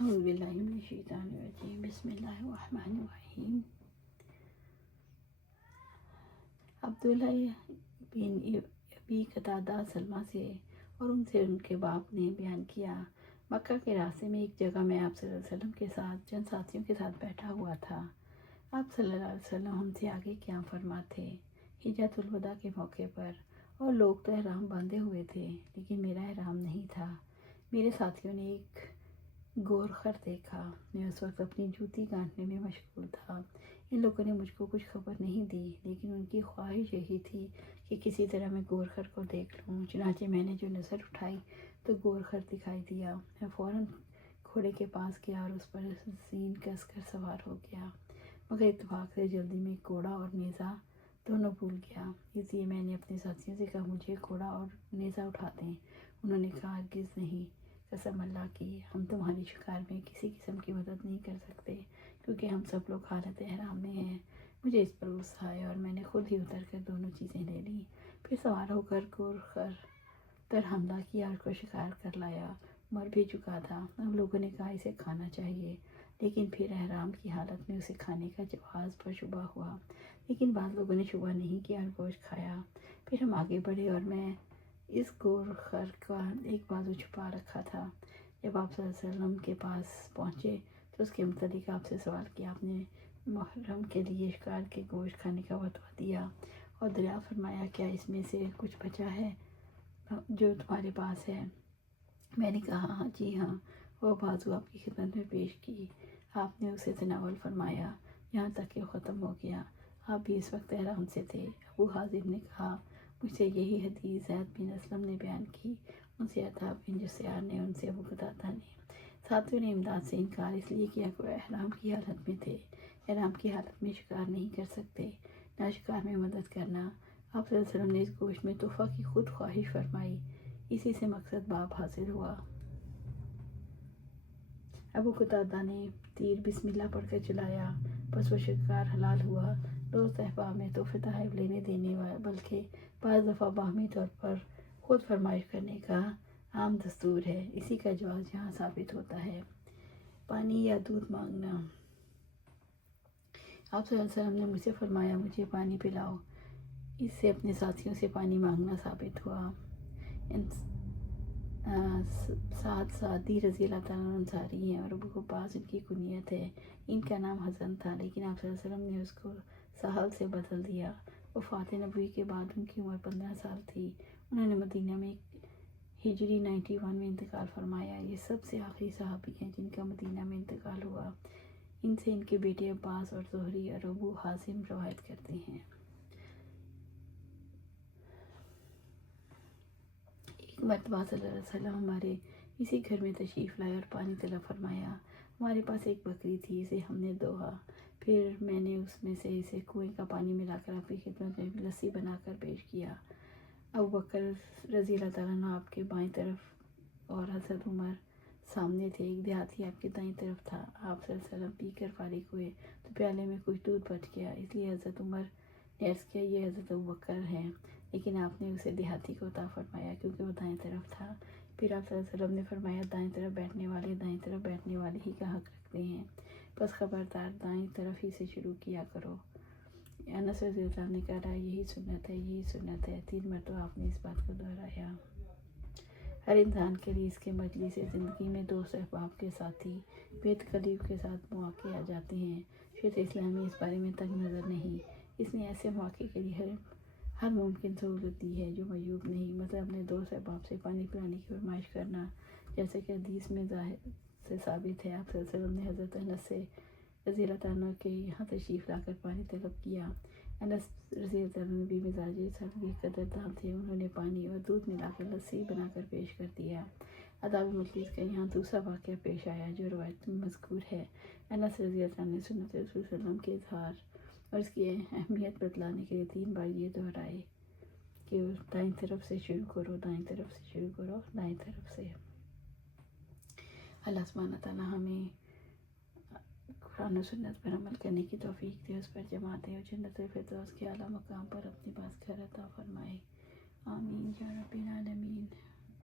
اعوذ باللہ من الشیطان الرجیم، بسم اللہ الرحمن الرحیم۔ عبداللہ بن ابی قتادہ سلمہ سے اور ان سے ان کے باپ نے بیان کیا، مکہ کے راستے میں ایک جگہ میں آپ صلی اللہ علیہ وسلم کے ساتھ چند ساتھیوں کے ساتھ بیٹھا ہوا تھا۔ آپ صلی اللہ علیہ وسلم ہم سے آگے قیام فرما تھے حجۃ الوداع کے موقع پر، اور لوگ تو احرام باندھے ہوئے تھے لیکن میرا احرام نہیں تھا۔ میرے ساتھیوں نے ایک گور خر دیکھا۔ میں اس وقت اپنی جوتی گانٹنے میں مشغول تھا۔ ان لوگوں نے مجھ کو کچھ خبر نہیں دی، لیکن ان کی خواہش یہی تھی کہ کسی طرح میں گور خر کو دیکھ لوں۔ چنانچہ میں نے جو نظر اٹھائی تو گور خر دکھائی دیا۔ میں فوراً گھوڑے کے پاس گیا اور اس پر زین کس کر سوار ہو گیا، مگر اتفاق سے جلدی میں گھوڑا اور نیزہ دونوں بھول گیا۔ اس لیے میں نے اپنے ساتھیوں سے کہا مجھے گھوڑا اور نیزہ اٹھا دیں۔ انہوں نے کہا ہرگز نہیں، قسم اللہ کی، ہم تمہاری شکار میں کسی قسم کی مدد نہیں کر سکتے، کیونکہ ہم سب لوگ حالت احرام میں ہیں۔ مجھے اس پر غصہ آیا اور میں نے خود ہی اتر کر دونوں چیزیں لے لیں، پھر سوار ہو کر گور خر پر حملہ کیا اور اس کو شکار کر لایا۔ مر بھی چکا تھا۔ اب لوگوں نے کہا اسے کھانا چاہیے، لیکن پھر احرام کی حالت میں اسے کھانے کا جواز پر شبہ ہوا، لیکن بعض لوگوں نے شبہ نہیں کیا اور گوشت کھایا۔ پھر ہم آگے بڑھے اور میں اس گور خر کا ایک بازو چھپا رکھا تھا۔ جب آپ صلی اللہ علیہ وسلم کے پاس پہنچے تو اس کے متعلق آپ سے سوال کیا۔ آپ نے محرم کے لیے شکار کے گوشت کھانے کا فتویٰ دیا اور دریافت فرمایا کیا اس میں سے کچھ بچا ہے جو تمہارے پاس ہے؟ میں نے کہا ہاں جی ہاں۔ وہ بازو آپ کی خدمت میں پیش کی۔ آپ نے اسے تناول فرمایا یہاں تک کہ ختم ہو گیا۔ آپ بھی اس وقت احرام سے تھے۔ ابو حازم نے کہا مجھ سے یہی حدیث زید بن اسلم نے بیان کی، ان سے عطا بن جسیار نے، ان سے ابو قتادہ نے۔ ساتھیوں نے امداد سے انکار اس لیے کیا کہ وہ احرام کی حالت میں تھے۔ احرام کی حالت میں شکار نہیں کر سکتے، نہ شکار میں مدد کرنا۔ آپ صلی اللہ علیہ وسلم نے اس گوشت میں تحفہ کی خود خواہش فرمائی، اسی سے مقصد باب حاصل ہوا۔ ابو قتادہ نے تیر بسم اللہ پڑھ کر چلایا، بس وہ شکار حلال ہوا۔ دوست احباب میں تحفے تحائف لینے دینے بلکہ بعض دفعہ باہمی طور پر خود فرمائش کرنے کا عام دستور ہے۔ اسی کا جواز یہاں ثابت ہوتا ہے۔ پانی یا دودھ مانگنا۔ آپ صلی اللہ علیہ وسلم نے مجھ سے فرمایا مجھے پانی پلاؤ۔ اس سے اپنے ساتھیوں سے پانی مانگنا ثابت ہوا۔ سعد سعدی رضی اللہ تعالیٰ عنہ انصاری ہیں اور ابو عباس ان کی کنیت ہے۔ ان کا نام حسن تھا، لیکن آپ صلی اللہ علیہ وسلم نے اس کو سہل سے بدل دیا۔ وفات نبوی کے بعد ان کی عمر 15 سال تھی۔ انہوں نے مدینہ میں ہجری 91 میں انتقال فرمایا۔ یہ سب سے آخری صحابی ہیں جن کا مدینہ میں انتقال ہوا۔ ان سے ان کے بیٹے عباس اور زہری اور ابو حازم روایت کرتے ہیں۔ ایک مرتبہ صلی اللہ علیہ وسلم ہمارے اسی گھر میں تشریف لائے اور پانی طلب فرمایا۔ ہمارے پاس ایک بکری تھی، اسے ہم نے دوہا، پھر میں نے اس میں سے اسے کنویں کا پانی ملا کر آپ کی خدمت میں لسی بنا کر پیش کیا۔ ابو بکر رضی اللہ تعالیٰ عنہ آپ کے بائیں طرف اور حضرت عمر سامنے تھے۔ ایک دیہاتی آپ کے دائیں طرف تھا۔ آپ صلی اللہ علیہ وسلم پی کر فارغ ہوئے تو پیالے میں کچھ دودھ بچ گیا، اس لیے حضرت عمر نے عرض کیا یہ حضرت ابو بکر ہیں، لیکن آپ نے اسے دیہاتی کو عطا فرمایا کیونکہ وہ دائیں طرف تھا۔ پھر آپ صلی اللہ علیہ وسلم نے فرمایا دائیں طرف بیٹھنے والے دائیں طرف بیٹھنے والے ہی کا حق رکھتے ہیں، بس خبردار دائیں طرف ہی سے شروع کیا کرو۔ انس رضی اللہ عنہ نے کہا یہی سنت ہے، یہی سنت ہے۔ 3 مرتبہ آپ نے اس بات کو دہرایا۔ ہر انسان کے لیے اس کے مجلس زندگی میں دوست احباب کے ساتھی بے تکلیف کے ساتھ مواقع آ جاتے ہیں۔ شریعت اسلامی اس بارے میں تنگ نظر نہیں، اس نے ایسے مواقع کے لیے ہر ممکن سہولت دی ہے جو معیوب نہیں۔ مثلا اپنے دوست احباب سے پانی پلانے کی فرمائش کرنا، جیسے کہ حدیث میں ظاہر سے ثابت ہے۔ آپ صلی اللہ علیہ وسلم نے حضرت انس سے رضی اللہ تعالیٰ عنہ کے یہاں تشریف لا کر پانی طلب کیا۔ انس رضی اللہ عنہ بھی مزاج سردی قدردان تھے، انہوں نے پانی اور دودھ ملا کر لسی بنا کر پیش کر دیا۔ آداب مجلس کا یہاں دوسرا واقعہ پیش آیا جو روایت میں مذکور ہے۔ انس رضی اللہ عنہ نے سنت رسول صلی اللہ علیہ وسلم کے اظہار اور اس کی اہمیت بتلانے کے لیے 3 بار یہ دہرائے کہ دائیں طرف سے شروع کرو، دائیں طرف سے شروع کرو، دائیں طرف سے۔ اللہ سبحانہ تعالیٰ ہمیں قرآن و سنت پر عمل کرنے کی توفیق دے، اس پر جمع دے اور جنت الفردوس کے اعلیٰ مقام پر اپنے پاس گھر عطا فرمائے۔ آمین یا رب العالمین۔